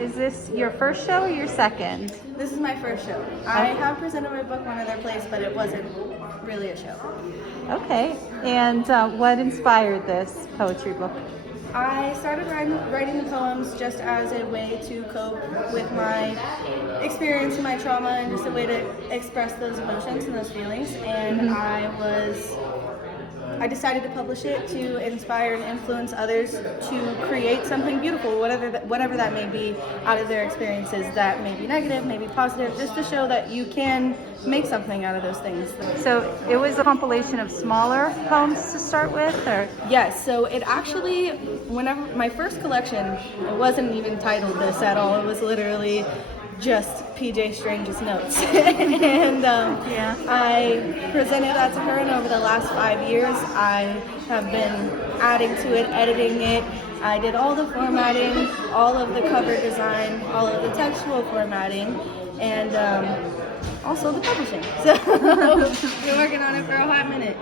Is this your first show or your second? This is my first show. I have presented my book one other place, but it wasn't really a show. Okay. And what inspired this poetry book? I started writing the poems just as a way to cope with my experience and my trauma, and just a way to express those emotions and those feelings. And I decided to publish it to inspire and influence others to create something beautiful, whatever that may be, out of their experiences that may be negative, maybe positive, just to show that you can make something out of those things. So it was a compilation of smaller poems to start with, or? Yes, so it actually, whenever my first collection, it wasn't even titled this at all. It was literally just PJ Strange's notes. And I presented that to her, and over the last 5 years I have been adding to it, editing it. I did all the formatting, all of the cover design, all of the textual formatting, and also the publishing. So been working on it for a hot minute.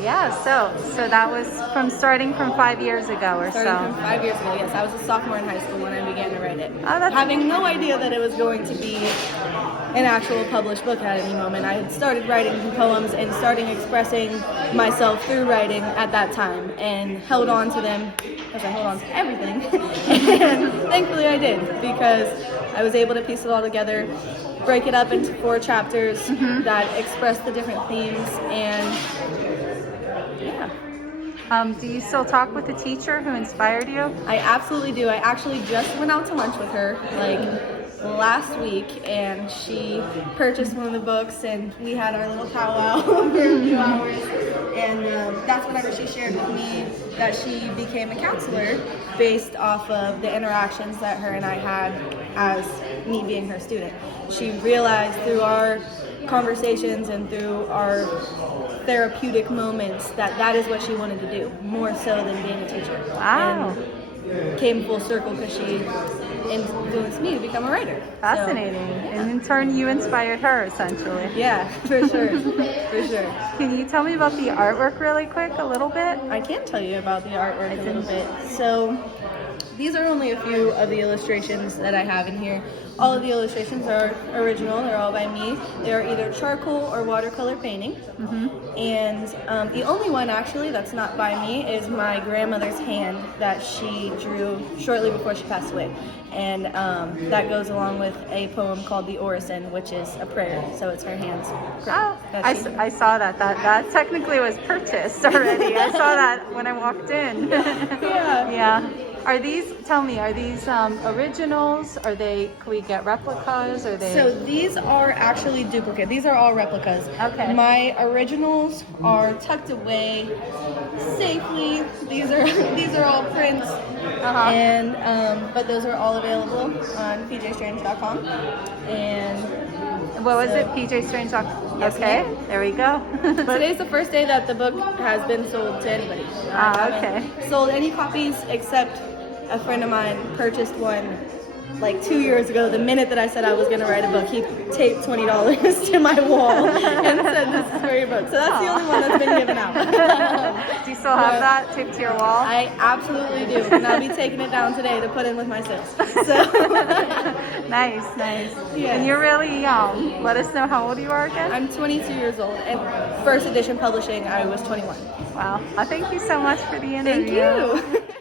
Yeah, so that was starting from 5 years ago or so. Starting from 5 years ago, yes. I was a sophomore in high school when I began to write it. Oh, that's having no idea that it was going to be an actual published book at any moment. I had started writing poems and starting expressing myself through writing at that time, and held on to them, because I held on to everything. And thankfully I did, because I was able to piece it all together, break it up into 4 chapters that express the different themes, and do you still talk with the teacher who inspired you? I absolutely do. I actually just went out to lunch with her last week, and she purchased one of the books, and we had our little powwow for a few hours. And that's whenever she shared with me that she became a counselor based off of the interactions that her and I had as me being her student. She realized through our conversations and through our therapeutic moments that is what she wanted to do, more so than being a teacher. Wow. And came full circle because she influenced me to become a writer. Fascinating. So, and in turn you inspired her, essentially. Yeah, for sure. For sure. Can you tell me about the artwork really quick, a little bit? I can tell you about the artwork a little bit. So these are only a few of the illustrations that I have in here. All of the illustrations are original. They're all by me. They are either charcoal or watercolor painting. And the only one actually that's not by me is my grandmother's hand that she drew shortly before she passed away. And that goes along with a poem called The Orison, which is a prayer. So it's her hands. Oh, I saw that. That technically was purchased already. I saw that when I walked in. Yeah. Are these originals? Can we get replicas? So these are actually duplicate. These are all replicas. Okay. My originals are tucked away safely. These are all prints. And but those are all available on pjstrange.com. And what was it? pjstrange.com. Okay, there we go. Today's the first day that the book has been sold to anybody. Okay. Sold any copies except a friend of mine purchased one like 2 years ago. The minute that I said I was going to write a book, he taped $20 to my wall and said, "This is for your book." So that's the only one that's been given out. Do you still have that taped to your wall? I absolutely do, and I'll be taking it down today to put in with my sis. So. Nice. Yeah. And you're really young. Let us know how old you are again. I'm 22 years old, and first edition publishing, I was 21. Wow. Thank you so much for the interview. Thank you.